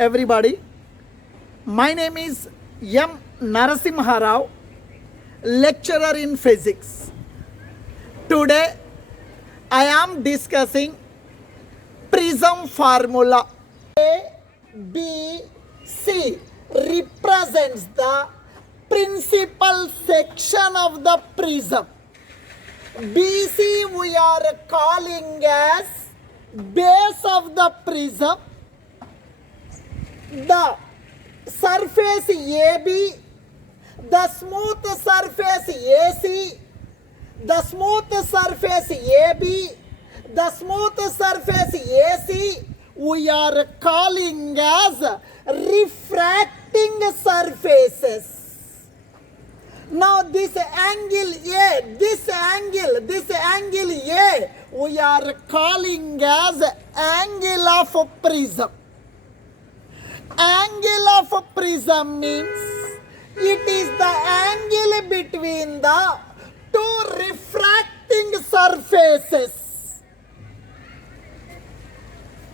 everybody. My name is M. Narasimha, lecturer in physics. Today I am discussing Prism formula. A, B, C represents the principal section of the prism. BC we are calling as base of the prism. The surface AB, the smooth surface AC, the smooth surface AB, the smooth surface AC we are calling as refracting surfaces. Now this angle A, this angle A we are calling as angle of prism. Angle of prism means it is the angle between the two refracting surfaces.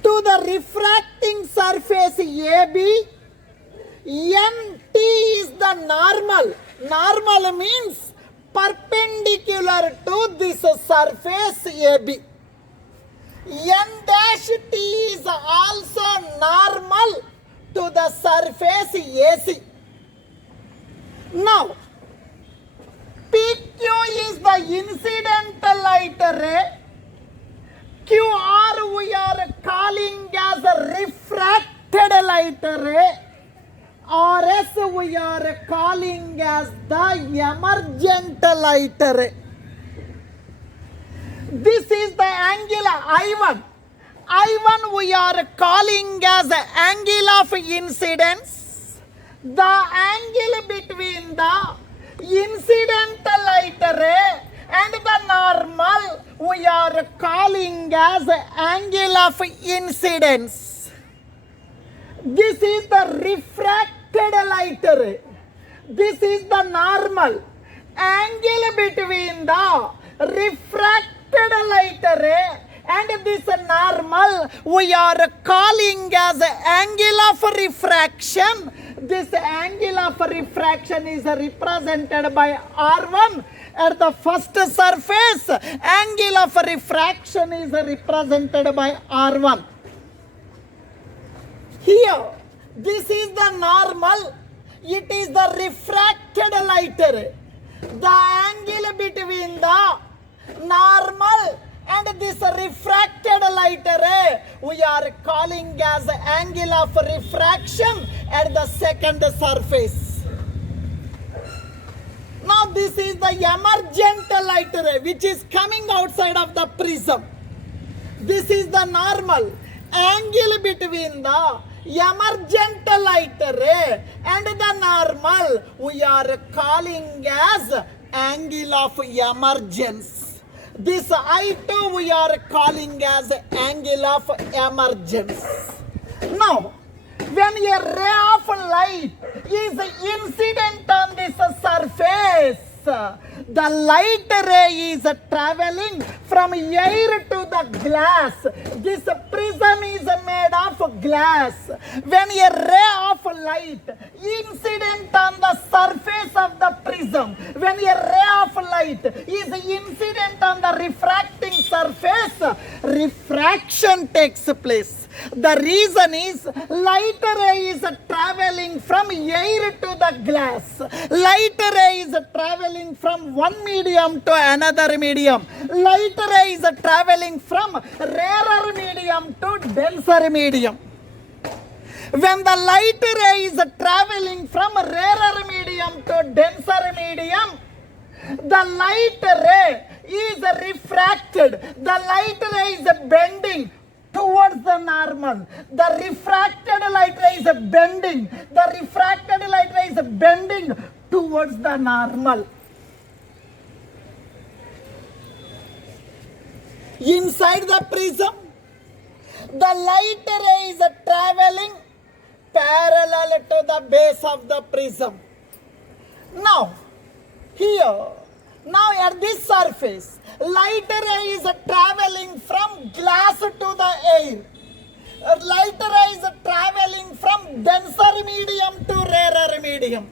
To the refracting surface AB, NT is the normal. Normal means perpendicular to this surface AB. N dash T is also normal to the surface AC. Now, PQ is the incident light ray. QR we are calling as a refracted light ray. RS we are calling as the emergent light ray. This is the angle I1. I1 we are calling as the angle of incidence. The angle between the incident light ray and the normal we are calling as angle of incidence. This is the refracted light ray. This is the normal. Angle between the refracted light ray and this normal we are calling as angle of refraction. This angle of refraction is represented by R1 at the first surface. Angle of refraction is represented by R1. Here, this is the normal. It is the refracted light ray. The angle between the normal and this refracted light ray we are calling as angle of refraction at the second surface. Now this is the emergent light ray which is coming outside of the prism. This is the normal. Angle between the emergent light ray and the normal we are calling as angle of emergence. This I2 we are calling as angle of emergence. Now, when a ray of light is incident on this surface, the light ray is traveling from air to the glass. This prism is made of glass. When a ray of light incident on the surface of the prism, when a ray of light is incident on the refracting surface, refraction takes place. The reason is light ray is traveling from air to the glass. Light ray is traveling from one medium to another medium. Light ray is traveling from rarer medium to denser medium. When the light ray is traveling from rarer medium to denser medium, the light ray is refracted. The light ray is bending towards the normal. The refracted light ray is bending. The refracted light ray is bending towards the normal. Inside the prism, the light ray is traveling parallel to the base of the prism. Now, here, now at this surface, light ray is traveling from glass to the air. Light ray is traveling from medium.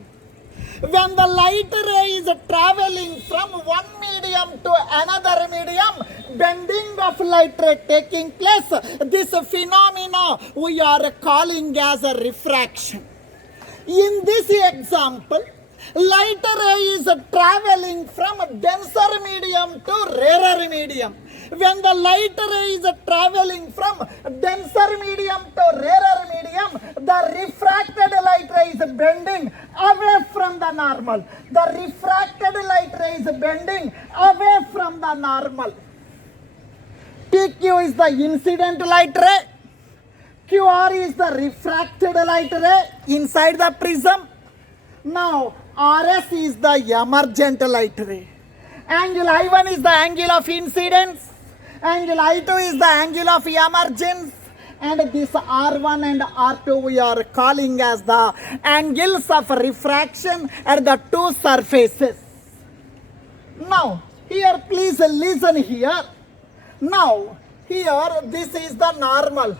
When the light ray is traveling from one medium to another medium, bending of light ray taking place, this phenomena we are calling as a refraction. In this example, light ray is traveling from denser medium to rarer medium. When the light ray is traveling from denser medium to rarer medium, the refracted light ray is bending away from the normal. The refracted light ray is bending away from the normal. PQ is the incident light ray. QR is the refracted light ray inside the prism. Now, RS is the emergent light ray. Angle I1 is the angle of incidence. Angle I2 is the angle of emergence. And this R1 and R2 we are calling as the angles of refraction at the two surfaces. Now, here please listen here. Now, here this is the normal.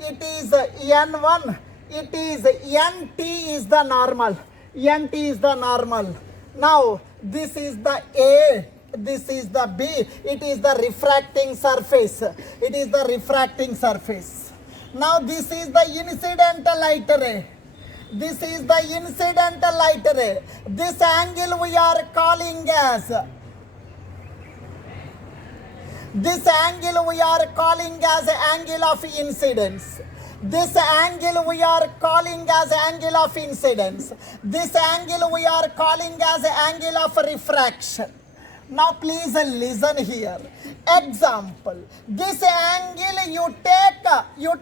It is N1. It is NT is the normal. NT is the normal. Now, this is the A, this is the B. It is the refracting surface. It is the refracting surface. Now, this is the incidental light ray. This is the incidental light ray. This angle we are calling as angle of incidence. This angle we are calling as angle of incidence. This angle we are calling as angle of refraction. Now please listen here. Example. This angle you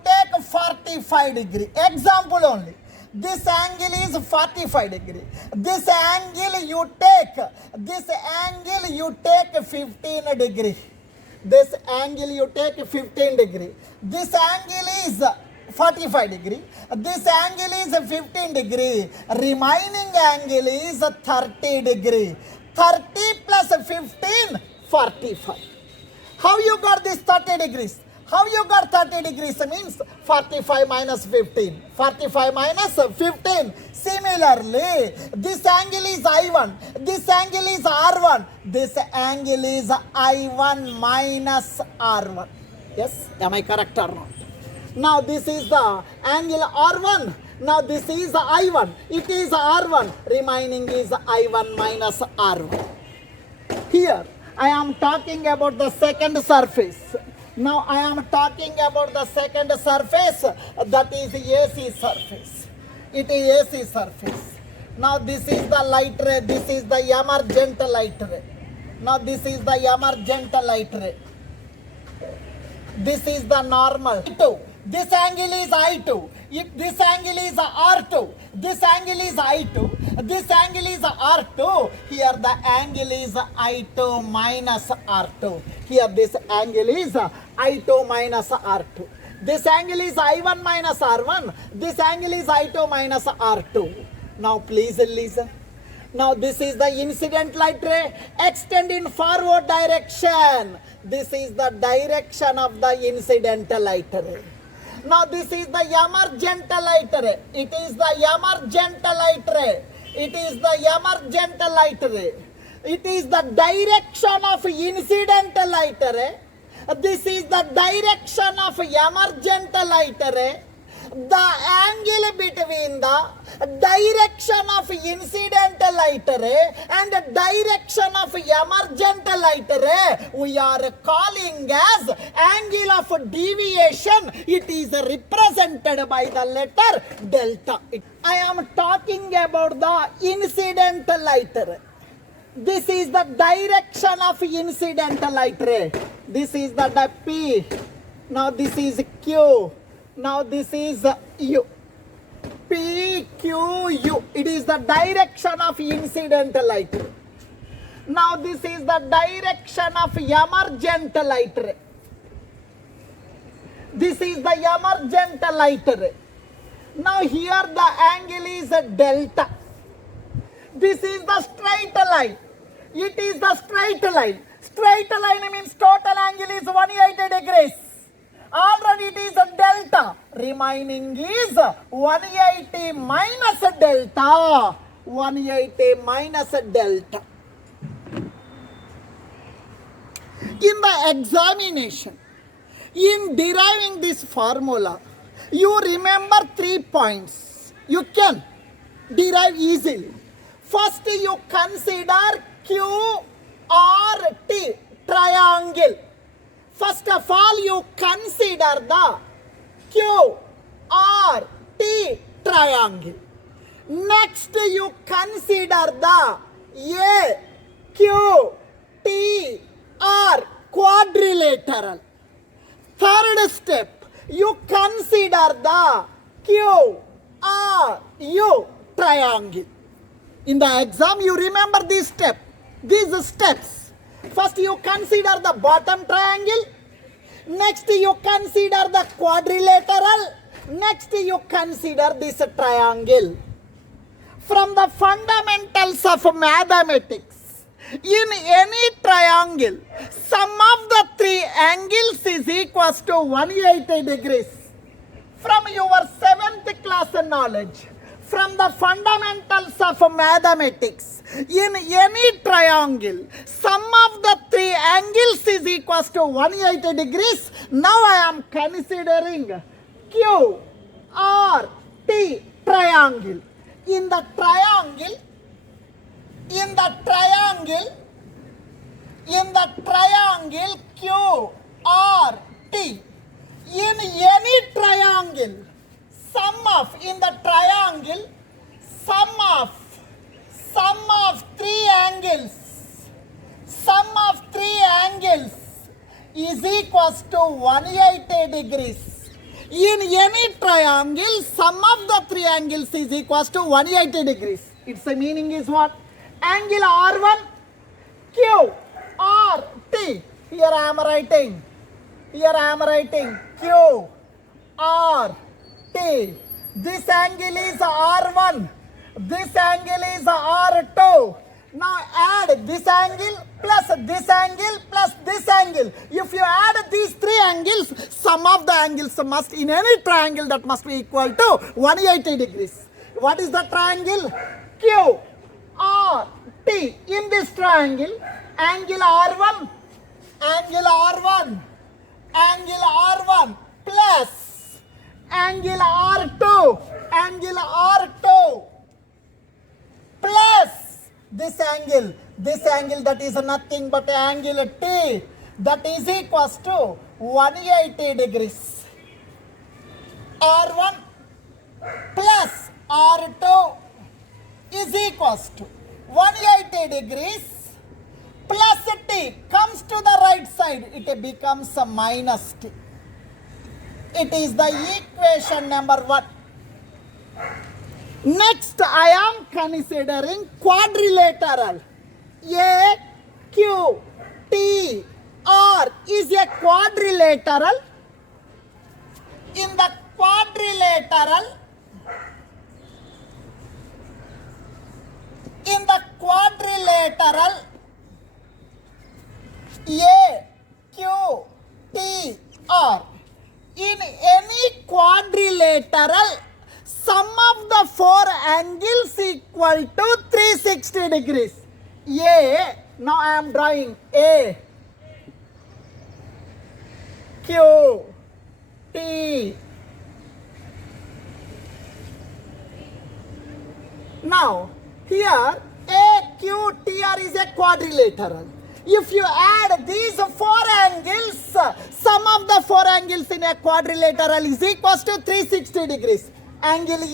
take 45 degree. Example only. This angle is 45 degree. This angle you take 15 degree. This angle you take 15 degree. This angle is 45 degree. This angle is 15 degree. Remaining angle is 30 degree. 30 plus 15, 45. How you got this 30 degrees? How you got 30 degrees means 45 minus 15. 45 minus 15. Similarly, this angle is I1. This angle is R1. This angle is I1 minus R1. Yes? Am I correct or not? Now this is the angle R1. Now this is I1. It is R1. Remaining is I1 minus R1. Here I am talking about the second surface. Now I am talking about the second surface, that is AC surface. It is AC surface. Now this is the light ray. This is the emergent light ray. Now this is the emergent light ray. This is the normal. This angle is I2. If this angle is R2, this angle is I2, this angle is R2, here the angle is I2 minus R2. Here this angle is I2 minus R2. This angle is I1 minus R1. This angle is I2 minus R2. Now please listen. Now this is the incident light ray. Extend in forward direction. This is the direction of the incident light ray. Now this is the emergent light ray. It is the emergent light ray. It is the emergent light ray. It is the direction of incident light ray. This is the direction of emergent light ray. The angle between the direction of incident light ray and the direction of emergent light ray we are calling as angle of deviation. It is represented by the letter delta. I am talking about the incident light ray. This is the direction of incident light ray. This is the P. Now this is Q. Now this is U. P, Q, U. It is the direction of incident light ray. Now this is the direction of emergent light ray. This is the emergent light ray. Now here the angle is delta. This is the straight line. It is the straight line. Straight line means total angle is 180 degrees. Already it is a delta. Remaining is 180 minus delta. 180 minus delta. In the examination, in deriving this formula, you remember 3 points. You can derive easily. First, you consider QRT triangle. First of all, you consider the QRT triangle. Next, you consider the AQTR quadrilateral. Third step, you consider the QRU triangle. In the exam, you remember these steps. First, you consider the bottom triangle. Next, you consider the quadrilateral. Next, you consider this triangle. From the fundamentals of mathematics, in any triangle, sum of the 3 angles is equals to 180 degrees. From your 7th class knowledge, from the fundamentals of mathematics, in any triangle, sum of the 3 angles is equals to 180 degrees. Now I am considering QRT triangle. In the triangle QRT, in any triangle, sum of 3 angles is equals to 180 degrees. In any triangle, sum of the 3 angles is equals to 180 degrees. Its meaning is what? Angle R1, QRT. Here I am writing QRT. This angle is R1. This angle is R2. Now add this angle plus this angle plus this angle. If you add these 3 angles, sum of the angles must, in any triangle, that must be equal to 180 degrees. What is the triangle? QRT. In this triangle, angle R1 plus angle R2 plus this angle that is nothing but angle T, that is equals to 180 degrees. R1 plus R2 is equals to 180 degrees plus T comes to the right side, it becomes a minus T. It is the equation number 1. Next, I am considering quadrilateral. AQTR is a quadrilateral. In the quadrilateral, AQTR, in any quadrilateral, sum of the 4 angles equal to 360 degrees. Now I am drawing A, Q, T. Now here AQTR is a quadrilateral. If you add these 4 angles, sum of the 4 angles in a quadrilateral is equals to 360 degrees. Angle A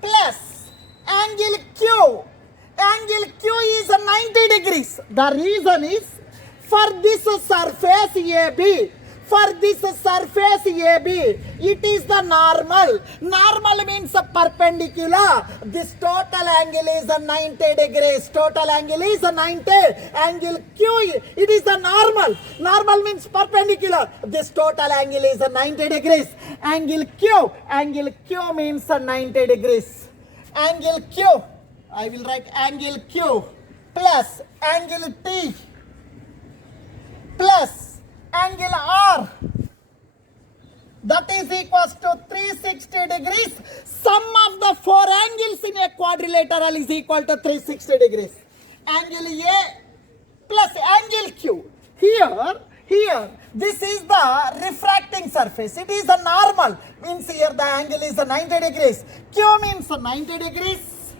plus angle Q. Angle Q is 90 degrees. The reason is, for this surface AB, it is the normal. Normal means perpendicular. This total angle is 90 degrees. Total angle is 90. Angle Q, it is the normal. Normal means perpendicular. This total angle is 90 degrees. Angle Q means 90 degrees. Angle Q, I will write angle Q plus angle T plus angle R that is equals to 360 degrees. Sum of the four angles in a quadrilateral is equal to 360 degrees. Angle A plus angle Q. Here, this is the refracting surface. It is a normal. Means here the angle is 90 degrees. Q means 90 degrees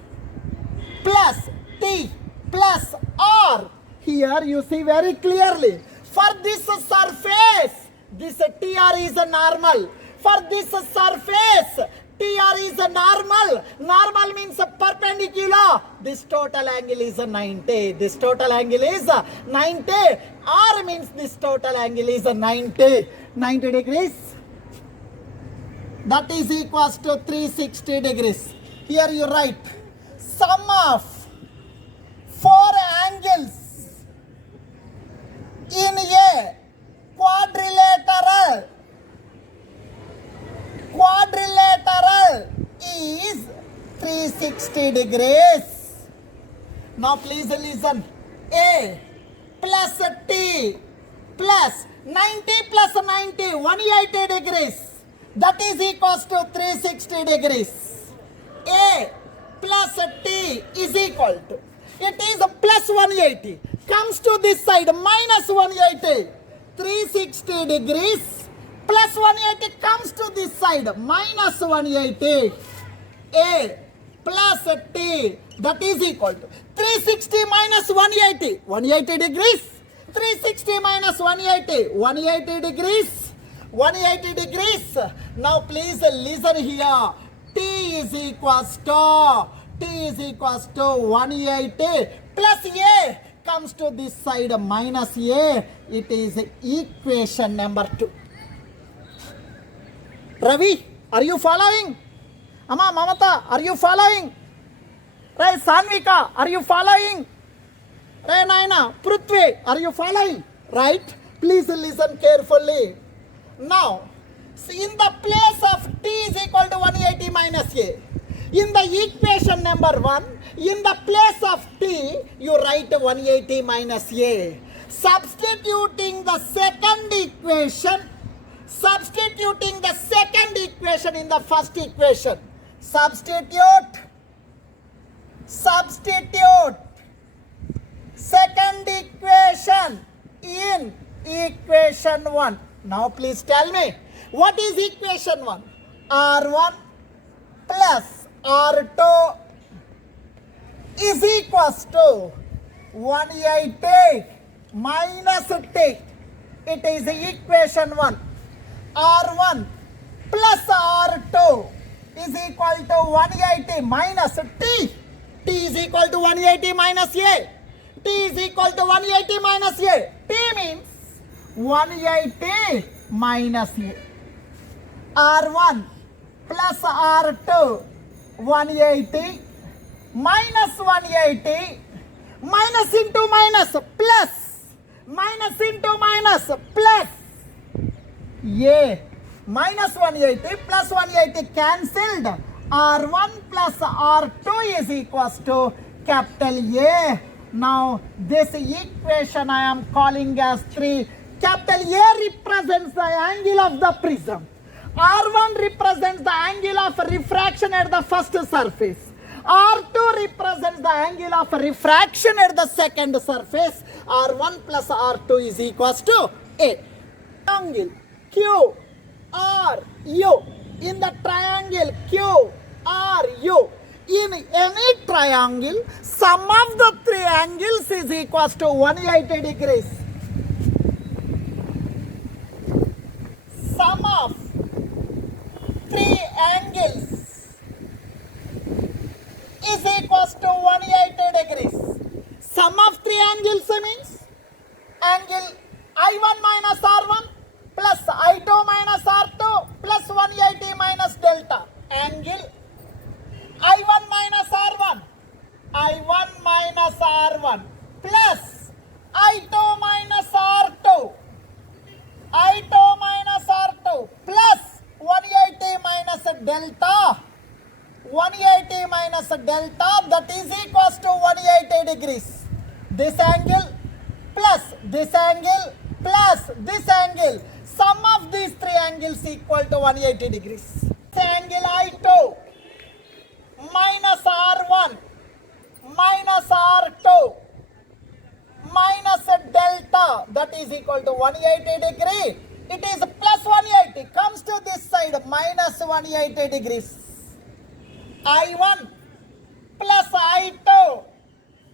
plus T plus R. Here you see very clearly. For this surface, this TR is a normal. For this surface, TR is a normal. Normal means perpendicular. This total angle is 90. This total angle is 90. R means this total angle is 90 degrees. That is equals to 360 degrees. Here you write sum of four angles in a quadrilateral is 360 degrees. Now please listen. A plus T plus 90 plus 90, 180 degrees. That is equals to 360 degrees. A plus T is equal to, it is plus 180. Comes to this side, minus 180. 360 degrees plus 180 comes to this side, minus 180. A plus T, that is equal to 360 minus 180. 180 degrees. 360 minus 180. 180 degrees. 180 degrees. Now please listen here. T is equals to 180 plus A comes to this side, minus A. It is equation number 2. Ravi, are you following? Amma, Mamata, are you following? Right, Sanvika, are you following? Right, Naina, Prithvi, are you following? Right? Please listen carefully. Now, see, in the place of T is equal to 180 minus A. In the equation number 1, in the place of T, you write 180 minus A. Substituting the second equation in the first equation. Substitute second equation in equation 1. Now please tell me, what is equation 1? R1 plus R2 is equals to 180 minus T. It is equation 1. R1 plus R2 is equal to 180 minus T. T is equal to 180 minus A. T is equal to 180 minus A. T means 180 minus A. R1 plus R2, 180 minus 180, minus into minus plus, minus into minus plus A. Minus 180 plus 180 cancelled. R1 plus R2 is equals to capital A. Now this equation I am calling as 3. Capital A represents the angle of the prism. R1 represents the angle of refraction at the first surface. R2 represents the angle of refraction at the second surface. R1 plus R2 is equals to A. Triangle Q R U. In the triangle Q R U, in any triangle, sum of the three angles is equals to 180 degrees. Sum of three angles is equals to 180 degrees. Sum of three angles means angle I1 minus R1 plus I2 minus R2 plus 180 minus delta. Angle I1 minus R1, I1 minus R1 plus I2 minus R2, I2 minus R2 plus 180 minus delta, 180 minus delta, that is equals to 180 degrees. This angle plus this angle plus this angle. sum of these three angles equal to 180 degrees. Angle I2 minus R1 minus R2 minus delta, that is equal to 180 degree. It is plus 180, comes to this side minus 180 degrees. I1 plus I2.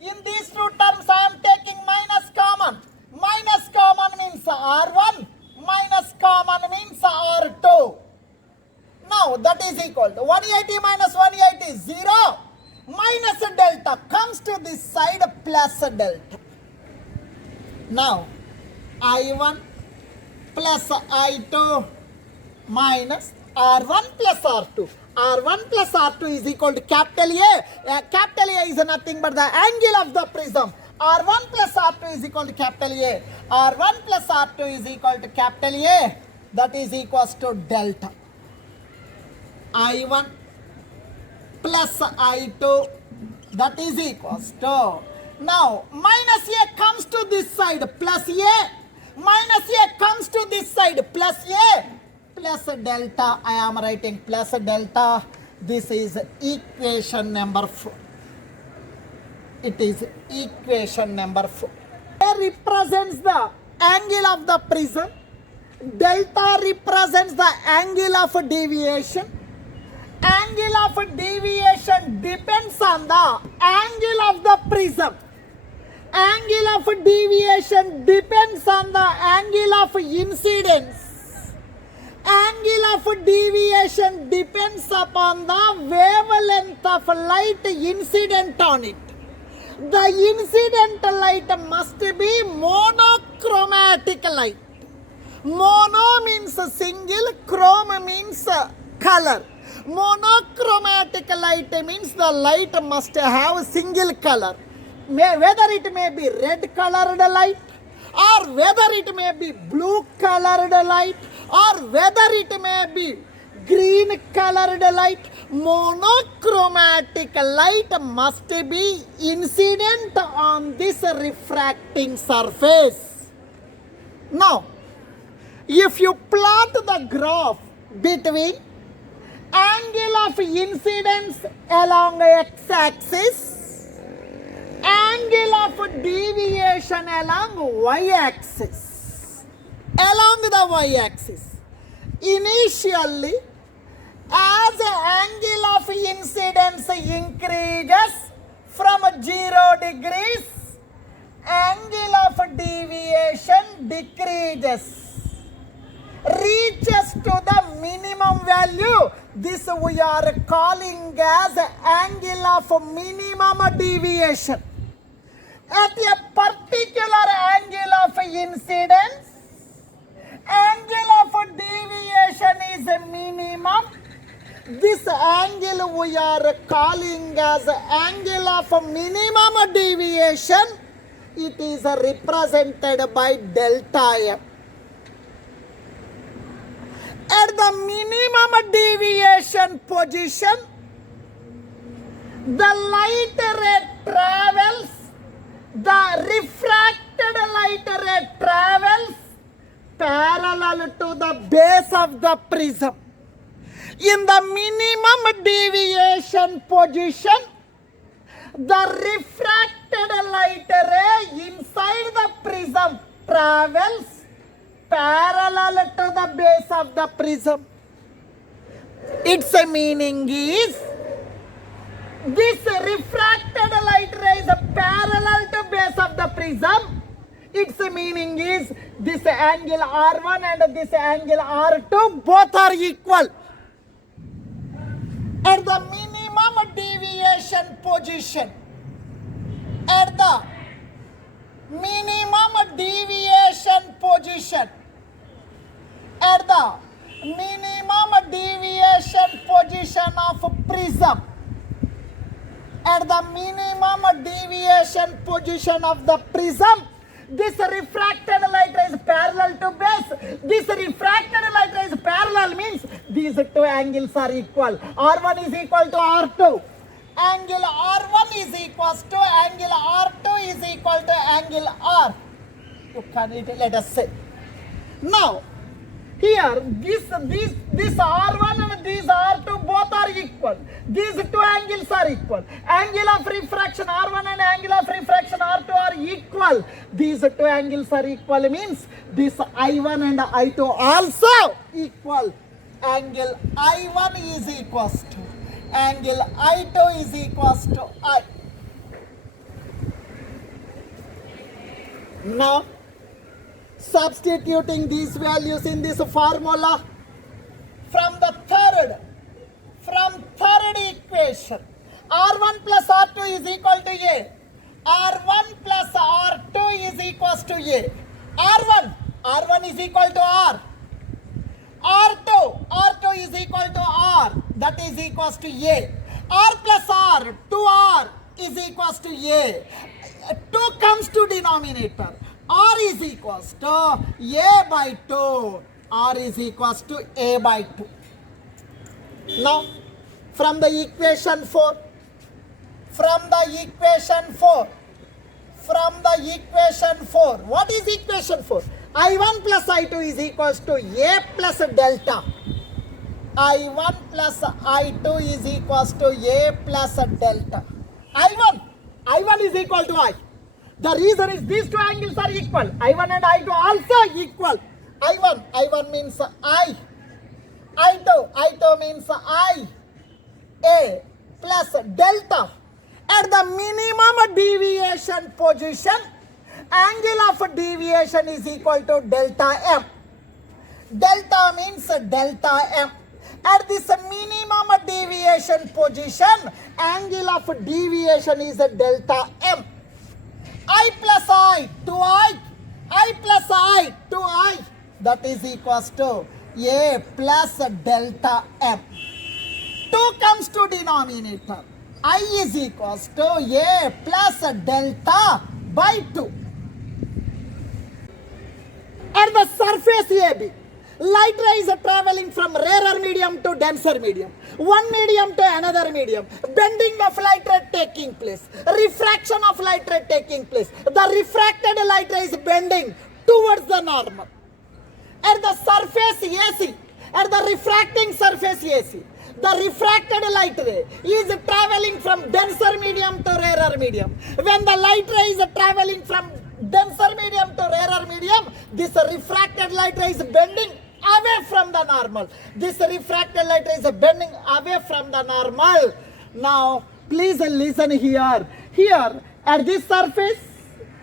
In these two terms I am taking minus common. Minus common means R1, minus common means R2. Now that is equal to 180 minus 180 is 0. Minus delta comes to this side plus delta. Now I1 plus I2 minus R1 plus R2. R1 plus R2 is equal to capital A. Capital A is nothing but the angle of the prism. R1 plus R2 is equal to capital A. R1 plus R2 is equal to capital A. That is equals to delta. I1 plus I2, that is equals to. Now minus A comes to this side plus A. Minus A comes to this side plus A. Plus delta, I am writing plus delta. This is equation number 4. It is equation number 4. A represents the angle of the prism. Delta represents the angle of deviation. Angle of deviation depends on the angle of the prism. Angle of deviation depends on the angle of incidence. Angle of deviation depends upon the wavelength of light incident on it. The incident light must be monochromatic light. Mono means single, chrome means color. Monochromatic light means the light must have single color. Whether it may be red colored light, or whether it may be blue colored light, or whether it may be green colored light, monochromatic light must be incident on this refracting surface. Now, if you plot the graph between angle of incidence along x-axis, angle of deviation along y-axis, along the y-axis, initially as the angle of incidence increases from 0 degrees, angle of deviation decreases, reaches to the minimum value. This we are calling as angle of minimum deviation. At a particular angle of incidence, angle of deviation is a minimum. This angle we are calling as angle of minimum deviation. It is represented by delta M. At the minimum deviation position, the light ray travels, the refracted light ray travels parallel to the base of the prism. In the minimum deviation position, the refracted light ray inside the prism travels parallel to the base of the prism. Its meaning is this refracted light ray is parallel to base of the prism. Its meaning is this angle R1 and this angle R2 both are equal. At the minimum deviation position, at the minimum deviation position, at the minimum deviation position of prism, at the minimum deviation position of the prism, this refracted light ray is parallel to base. This refracted light ray is parallel means these two angles are equal. R1 is equal to R2. Angle R1 is equal to angle R2 is equal to angle R. You can let us say. Now, Here, this R1 and this R2 both are equal. These two angles are equal. Angle of refraction R1 and angle of refraction R2 are equal. These two angles are equal means this I1 and I2 also equal. Angle I1 is equals to angle I2 is equals to I. Now, substituting these values in this formula from third equation, R1 plus R2 is equal to A. R1 plus R2 is equals to A. R1 is equal to R. R2 is equal to R. That is equals to A. R plus R, 2R is equals to A. 2 comes to denominator. R is equals to A by 2. R is equals to A by 2. Now, from the equation 4, what is equation 4? I1 plus I2 is equals to A plus delta. I1 plus I2 is equals to A plus delta. I1 is equal to I. The reason is these two angles are equal. I1 and I2 also equal. I1 means I. I2 means I. A plus delta. At the minimum deviation position, angle of deviation is equal to delta M. Delta means delta M. At this minimum deviation position, angle of deviation is delta M. I plus I, 2I, I plus I, 2I, that is equals to A plus delta M. 2 comes to denominator. I is equals to A plus delta by 2. At the surface AB, light rays are traveling from rarer medium to denser medium, one medium to another medium, bending of light ray taking place, refraction of light ray taking place. The refracted light ray is bending towards the normal. At the surface AC, at the refracting surface AC, the refracted light ray is traveling from denser medium to rarer medium. When the light ray is traveling from denser medium to rarer medium, this refracted light ray is bending away from the normal. This refracted light ray is bending away from the normal. Now, please listen here. Here, at this surface,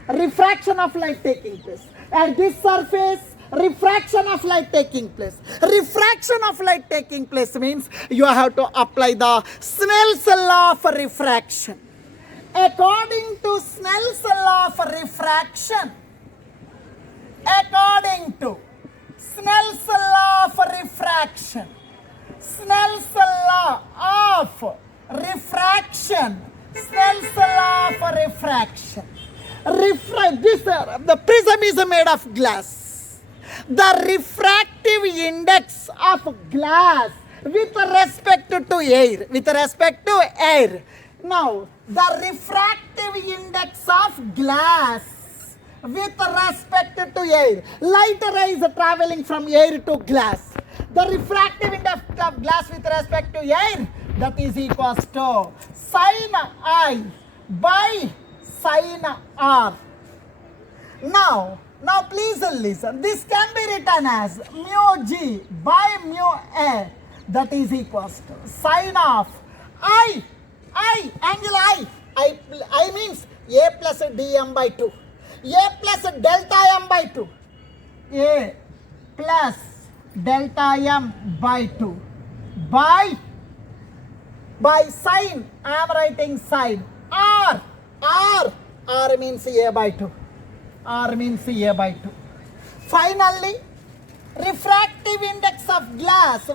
refraction of light taking place. At this surface, refraction of light taking place. Refraction of light taking place means you have to apply the Snell's law of refraction. According to Snell's law of refraction, according to Snell's law of refraction, Snell's law of refraction, Snell's law of refraction. The prism is made of glass. The refractive index of glass with respect to air, now the refractive index of glass with respect to air, light rays traveling from air to glass, the refractive index of glass with respect to air, that is equals to sin I by sin R. Now please listen. This can be written as mu G by mu A, that is equals to sin of I, angle I means A plus dm by 2, A plus delta m by 2, A plus delta m by 2 by sin, I am writing sin R means A by 2. R means A by 2. Finally, refractive index of glass.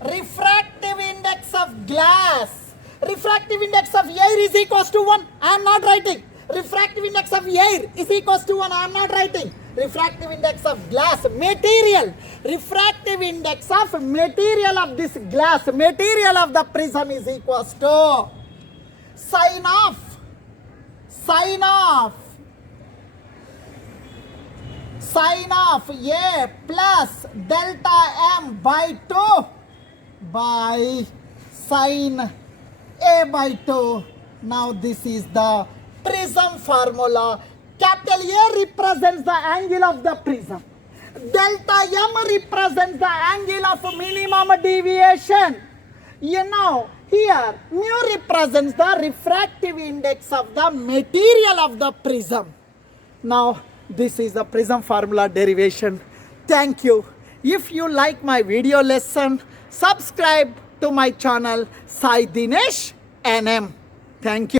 Refractive index of glass. Refractive index of air is equals to 1. I am not writing. Refractive index of air is equals to 1. I am not writing. Refractive index of glass material. Refractive index of material of this glass, material of the prism is equals to sin of sine of A plus delta M by 2 by sine A by 2. Now this is the prism formula. Capital A represents the angle of the prism. Delta M represents the angle of minimum deviation. You know, here mu represents the refractive index of the material of the prism. Now, this is the prism formula derivation. Thank you. If you like my video lesson, subscribe to my channel Sai Dinesh NM. Thank you.